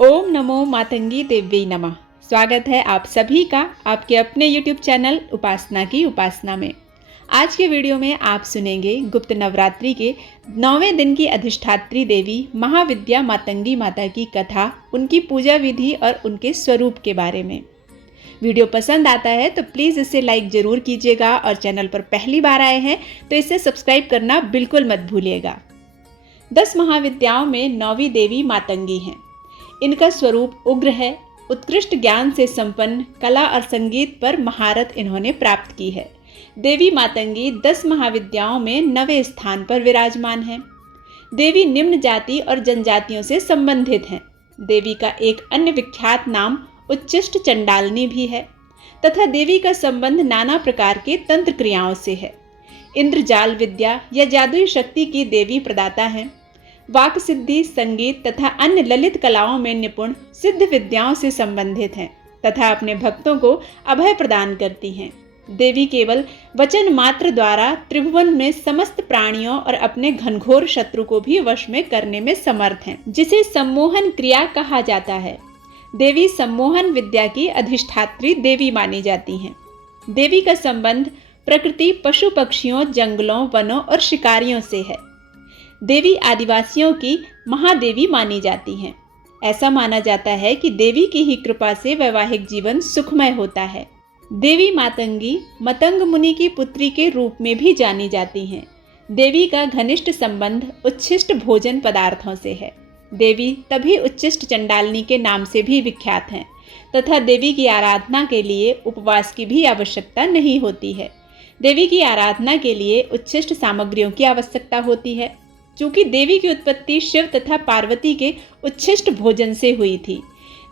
ओम नमो मातंगी देव्यै नमः। स्वागत है आप सभी का आपके अपने YouTube चैनल उपासना की उपासना में। आज के वीडियो में आप सुनेंगे गुप्त नवरात्रि के 9वें दिन की अधिष्ठात्री देवी महाविद्या मातंगी माता की कथा, उनकी पूजा विधि और उनके स्वरूप के बारे में। वीडियो पसंद आता है तो प्लीज़ इसे लाइक ज़रूर कीजिएगा और चैनल पर पहली बार आए हैं तो इसे सब्सक्राइब करना बिल्कुल मत भूलिएगा। 10 महाविद्याओं में 9वीं देवी मातंगी हैं। इनका स्वरूप उग्र है। उत्कृष्ट ज्ञान से संपन्न कला और संगीत पर महारत इन्होंने प्राप्त की है। देवी मातंगी 10 महाविद्याओं में 9वें स्थान पर विराजमान है। देवी निम्न जाति और जनजातियों से संबंधित हैं। देवी का एक अन्य विख्यात नाम उच्चिष्ट चंडालिनी भी है तथा देवी का संबंध नाना प्रकार के तंत्र क्रियाओं से है। इंद्रजाल विद्या या जादुई शक्ति की देवी प्रदाता हैं। वाक सिद्धि, संगीत तथा अन्य ललित कलाओं में निपुण सिद्ध विद्याओं से संबंधित हैं तथा अपने भक्तों को अभय प्रदान करती हैं। देवी केवल वचन मात्र द्वारा त्रिभुवन में समस्त प्राणियों और अपने घनघोर शत्रु को भी वश में करने में समर्थ हैं, जिसे सम्मोहन क्रिया कहा जाता है। देवी सम्मोहन विद्या की अधिष्ठात्री देवी मानी जाती हैं। देवी का संबंध प्रकृति, पशु पक्षियों, जंगलों, वनों और शिकारियों से है। देवी आदिवासियों की महादेवी मानी जाती हैं। ऐसा माना जाता है कि देवी की ही कृपा से वैवाहिक जीवन सुखमय होता है। देवी मातंगी मतंग मुनि की पुत्री के रूप में भी जानी जाती हैं। देवी का घनिष्ठ संबंध उच्छिष्ट भोजन पदार्थों से है। देवी तभी उच्चिष्ट चंडालिनी के नाम से भी विख्यात हैं तथा देवी की आराधना के लिए उपवास की भी आवश्यकता नहीं होती है। देवी की आराधना के लिए उच्छिष्ट सामग्रियों की आवश्यकता होती है। चूँकि देवी की उत्पत्ति शिव तथा पार्वती के उच्छिष्ट भोजन से हुई थी,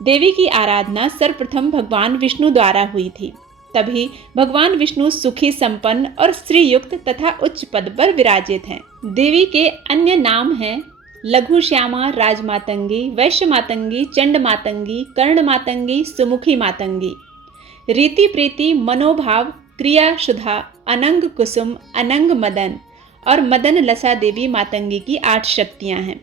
देवी की आराधना सर्वप्रथम भगवान विष्णु द्वारा हुई थी। तभी भगवान विष्णु सुखी, संपन्न और श्रीयुक्त तथा उच्च पद पर विराजित हैं। देवी के अन्य नाम हैं लघु श्यामा, राजमातंगी, वैश्य मातंगी, चंड मातंगी, कर्ण मातंगी, सुमुखी मातंगी। रीति प्रीति, मनोभाव, क्रिया शुद्धा, अनंग कुसुम, अनंग मदन और मदन लसा देवी मातंगी की 8 शक्तियां हैं।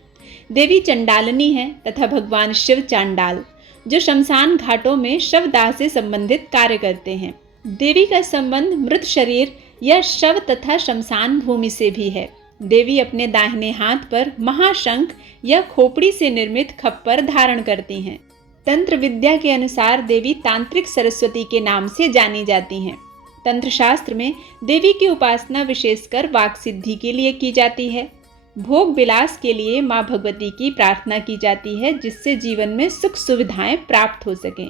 देवी चंडालिनी है तथा भगवान शिव चांडाल, जो शमशान घाटों में शवदाह से संबंधित कार्य करते हैं। देवी का संबंध मृत शरीर या शव तथा शमशान भूमि से भी है। देवी अपने दाहिने हाथ पर महाशंख या खोपड़ी से निर्मित खप्पर धारण करती हैं। तंत्र विद्या के अनुसार देवी तांत्रिक सरस्वती के नाम से जानी जाती हैं। तंत्र शास्त्र में देवी की उपासना विशेषकर वाक सिद्धि के लिए की जाती है। भोग विलास के लिए माँ भगवती की प्रार्थना की जाती है, जिससे जीवन में सुख सुविधाएं प्राप्त हो सकें।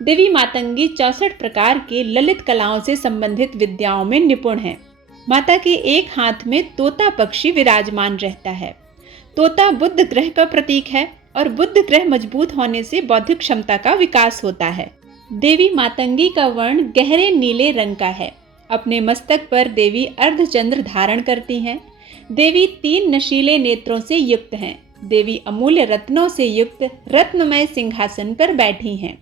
देवी मातंगी 64 प्रकार के ललित कलाओं से संबंधित विद्याओं में निपुण है। माता के एक हाथ में तोता पक्षी विराजमान रहता है। तोता बुध ग्रह का प्रतीक है और बुध ग्रह मजबूत होने से बौद्धिक क्षमता का विकास होता है। देवी मातंगी का वर्ण गहरे नीले रंग का है। अपने मस्तक पर देवी अर्धचंद्र धारण करती हैं। देवी 3 नशीले नेत्रों से युक्त हैं। देवी अमूल्य रत्नों से युक्त रत्नमय सिंहासन पर बैठी हैं।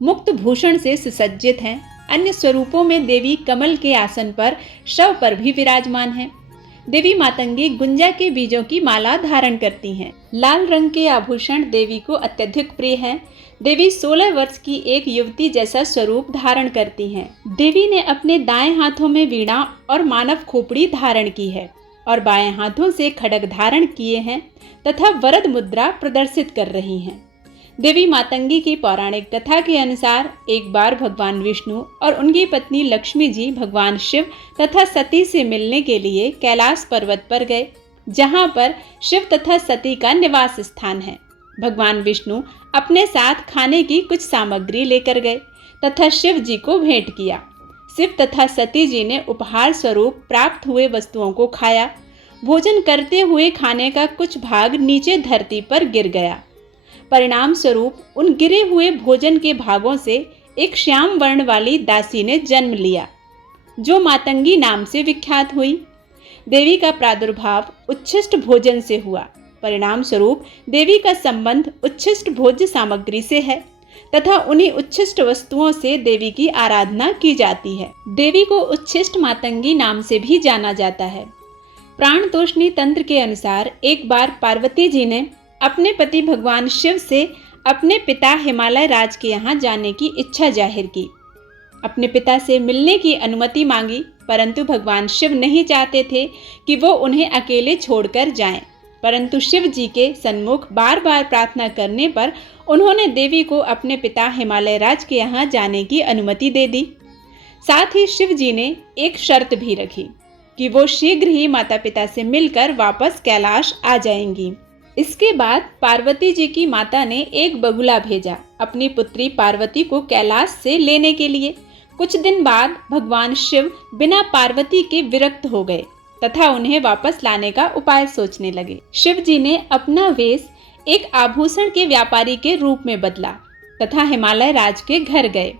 मुक्त भूषण से सुसज्जित हैं। अन्य स्वरूपों में देवी कमल के आसन पर शव पर भी विराजमान है। देवी मातंगी गुंजा के बीजों की माला धारण करती हैं। लाल रंग के आभूषण देवी को अत्यधिक प्रिय हैं। देवी 16 वर्ष की एक युवती जैसा स्वरूप धारण करती हैं। देवी ने अपने दाएं हाथों में वीणा और मानव खोपड़ी धारण की है और बाएं हाथों से खड्ग धारण किए हैं तथा वरद मुद्रा प्रदर्शित कर रही हैं। देवी मातंगी की पौराणिक कथा के अनुसार एक बार भगवान विष्णु और उनकी पत्नी लक्ष्मी जी भगवान शिव तथा सती से मिलने के लिए कैलाश पर्वत पर गए, जहां पर शिव तथा सती का निवास स्थान है। भगवान विष्णु अपने साथ खाने की कुछ सामग्री लेकर गए तथा शिव जी को भेंट किया। शिव तथा सती जी ने उपहार स्वरूप प्राप्त हुए वस्तुओं को खाया। भोजन करते हुए खाने का कुछ भाग नीचे धरती पर गिर गया। परिणाम स्वरूप उन गिरे हुए भोजन के भागों से एक श्याम वर्ण वाली दासी ने जन्म लिया, जो मातंगी नाम से विख्यात हुई। देवी का प्रादुर्भाव उच्छिष्ट भोजन से हुआ। परिणाम स्वरूप देवी का संबंध उच्छिष्ट भोज्य सामग्री से है तथा उन्हीं उच्छिष्ट वस्तुओं से देवी की आराधना की जाती है। देवी को उच्छिष्ट मातंगी नाम से भी जाना जाता है। प्राणतोषणी तंत्र के अनुसार एक बार पार्वती जी ने अपने पति भगवान शिव से अपने पिता हिमालय राज के यहाँ जाने की इच्छा जाहिर की। अपने पिता से मिलने की अनुमति मांगी, परंतु भगवान शिव नहीं चाहते थे कि वो उन्हें अकेले छोड़कर जाएं। परंतु शिव जी के सन्मुख बार बार प्रार्थना करने पर उन्होंने देवी को अपने पिता हिमालय राज के यहाँ जाने की अनुमति दे दी। साथ ही शिव जी ने एक शर्त भी रखी कि वो शीघ्र ही माता पिता से मिलकर वापस कैलाश आ जाएंगी। इसके बाद पार्वती जी की माता ने एक बगुला भेजा अपनी पुत्री पार्वती को कैलाश से लेने के लिए। कुछ दिन बाद भगवान शिव बिना पार्वती के विरक्त हो गए तथा उन्हें वापस लाने का उपाय सोचने लगे। शिव जी ने अपना वेश एक आभूषण के व्यापारी के रूप में बदला तथा हिमालय राज के घर गए।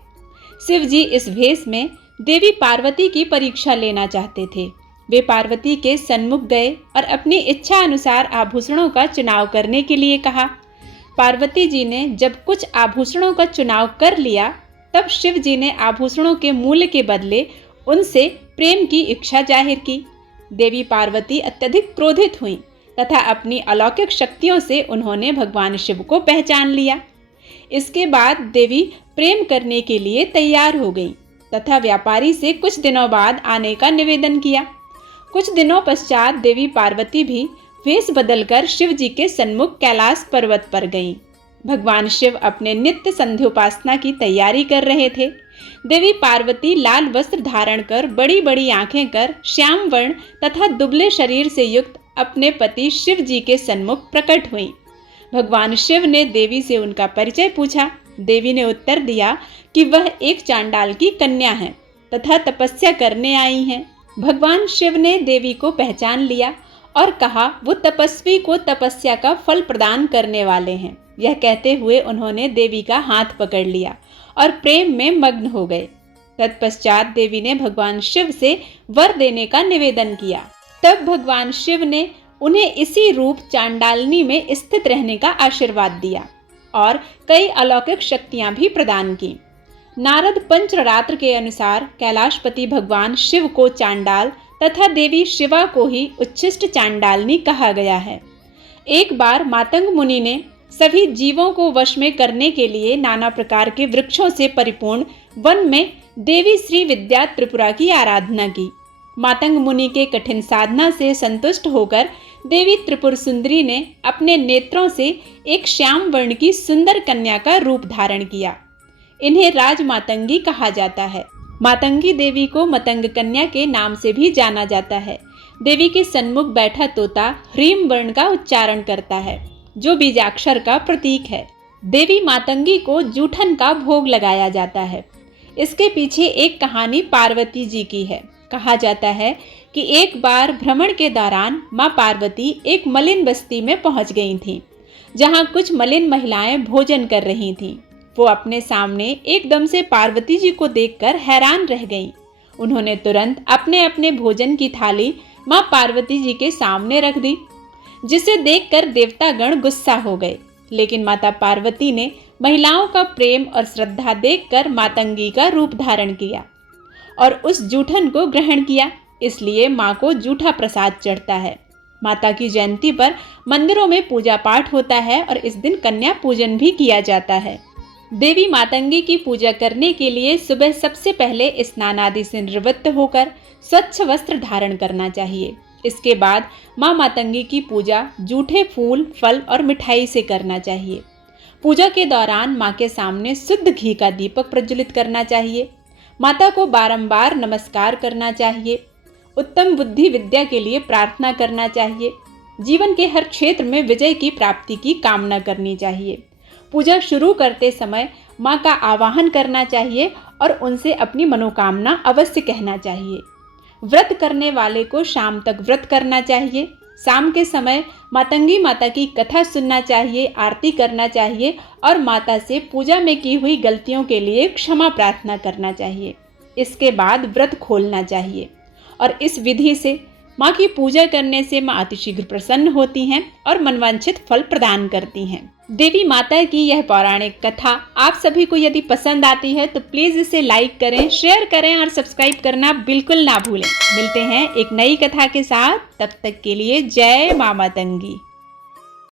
शिव जी इस वेश में देवी पार्वती की परीक्षा लेना चाहते थे। वे पार्वती के सन्मुख गए और अपनी इच्छा अनुसार आभूषणों का चुनाव करने के लिए कहा। पार्वती जी ने जब कुछ आभूषणों का चुनाव कर लिया, तब शिव जी ने आभूषणों के मूल्य के बदले उनसे प्रेम की इच्छा जाहिर की। देवी पार्वती अत्यधिक क्रोधित हुईं तथा अपनी अलौकिक शक्तियों से उन्होंने भगवान शिव को पहचान लिया। इसके बाद देवी प्रेम करने के लिए तैयार हो गई तथा व्यापारी से कुछ दिनों बाद आने का निवेदन किया। कुछ दिनों पश्चात देवी पार्वती भी वेश बदलकर शिव जी के सन्मुख कैलाश पर्वत पर गईं। भगवान शिव अपने नित्य संध्योपासना की तैयारी कर रहे थे। देवी पार्वती लाल वस्त्र धारण कर, बड़ी बड़ी आंखें कर, श्याम वर्ण तथा दुबले शरीर से युक्त अपने पति शिव जी के सन्मुख प्रकट हुईं। भगवान शिव ने देवी से उनका परिचय पूछा। देवी ने उत्तर दिया कि वह एक चांडाल की कन्या है तथा तपस्या करने आई हैं। भगवान शिव ने देवी को पहचान लिया और कहा वो तपस्वी को तपस्या का फल प्रदान करने वाले हैं। यह कहते हुए उन्होंने देवी का हाथ पकड़ लिया और प्रेम में मग्न हो गए। तत्पश्चात देवी ने भगवान शिव से वर देने का निवेदन किया। तब भगवान शिव ने उन्हें इसी रूप चांडालनी में स्थित रहने का आशीर्वाद दिया और कई अलौकिक शक्तियां भी प्रदान की। नारद पंचरात्र के अनुसार कैलाशपति भगवान शिव को चांडाल तथा देवी शिवा को ही उच्छिष्ट चांडालनी कहा गया है। एक बार मातंग मुनि ने सभी जीवों को वश में करने के लिए नाना प्रकार के वृक्षों से परिपूर्ण वन में देवी श्री विद्या त्रिपुरा की आराधना की। मातंग मुनि के कठिन साधना से संतुष्ट होकर देवी त्रिपुर सुंदरी ने अपने नेत्रों से एक श्याम वर्ण की सुंदर कन्या का रूप धारण किया। इन्हें राज मातंगी कहा जाता है। मातंगी देवी को मतंग कन्या के नाम से भी जाना जाता है। देवी के सन्मुख बैठा तोता ह्रीम वर्ण का उच्चारण करता है, जो बीजाक्षर का प्रतीक है। देवी मातंगी को जूठन का भोग लगाया जाता है। इसके पीछे एक कहानी पार्वती जी की है। कहा जाता है कि एक बार भ्रमण के दौरान माँ पार्वती एक मलिन बस्ती में पहुंच गई थीं, जहां कुछ मलिन महिलाएं भोजन कर रही थीं। वो अपने सामने एकदम से पार्वती जी को देखकर हैरान रह गईं। उन्होंने तुरंत अपने अपने भोजन की थाली माँ पार्वती जी के सामने रख दी, जिसे देखकर देवतागण गुस्सा हो गए। लेकिन माता पार्वती ने महिलाओं का प्रेम और श्रद्धा देखकर मातंगी का रूप धारण किया और उस जूठन को ग्रहण किया। इसलिए माँ को जूठा प्रसाद चढ़ता है। माता की जयंती पर मंदिरों में पूजा पाठ होता है और इस दिन कन्या पूजन भी किया जाता है। देवी मातंगी की पूजा करने के लिए सुबह सबसे पहले स्नान आदि से निवृत्त होकर स्वच्छ वस्त्र धारण करना चाहिए। इसके बाद माँ मातंगी की पूजा जूठे फूल, फल और मिठाई से करना चाहिए। पूजा के दौरान माँ के सामने शुद्ध घी का दीपक प्रज्वलित करना चाहिए। माता को बारंबार नमस्कार करना चाहिए। उत्तम बुद्धि विद्या के लिए प्रार्थना करना चाहिए। जीवन के हर क्षेत्र में विजय की प्राप्ति की कामना करनी चाहिए। पूजा शुरू करते समय माँ का आवाहन करना चाहिए और उनसे अपनी मनोकामना अवश्य कहना चाहिए। व्रत करने वाले को शाम तक व्रत करना चाहिए। शाम के समय मातंगी माता की कथा सुनना चाहिए, आरती करना चाहिए और माता से पूजा में की हुई गलतियों के लिए क्षमा प्रार्थना करना चाहिए। इसके बाद व्रत खोलना चाहिए और इस विधि से माँ की पूजा करने से माँ अतिशीघ्र प्रसन्न होती हैं और मनवांछित फल प्रदान करती हैं। देवी माता की यह पौराणिक कथा आप सभी को यदि पसंद आती है तो प्लीज़ इसे लाइक करें, शेयर करें और सब्सक्राइब करना बिल्कुल ना भूलें। मिलते हैं एक नई कथा के साथ, तब तक के लिए जय माँ मातंगी।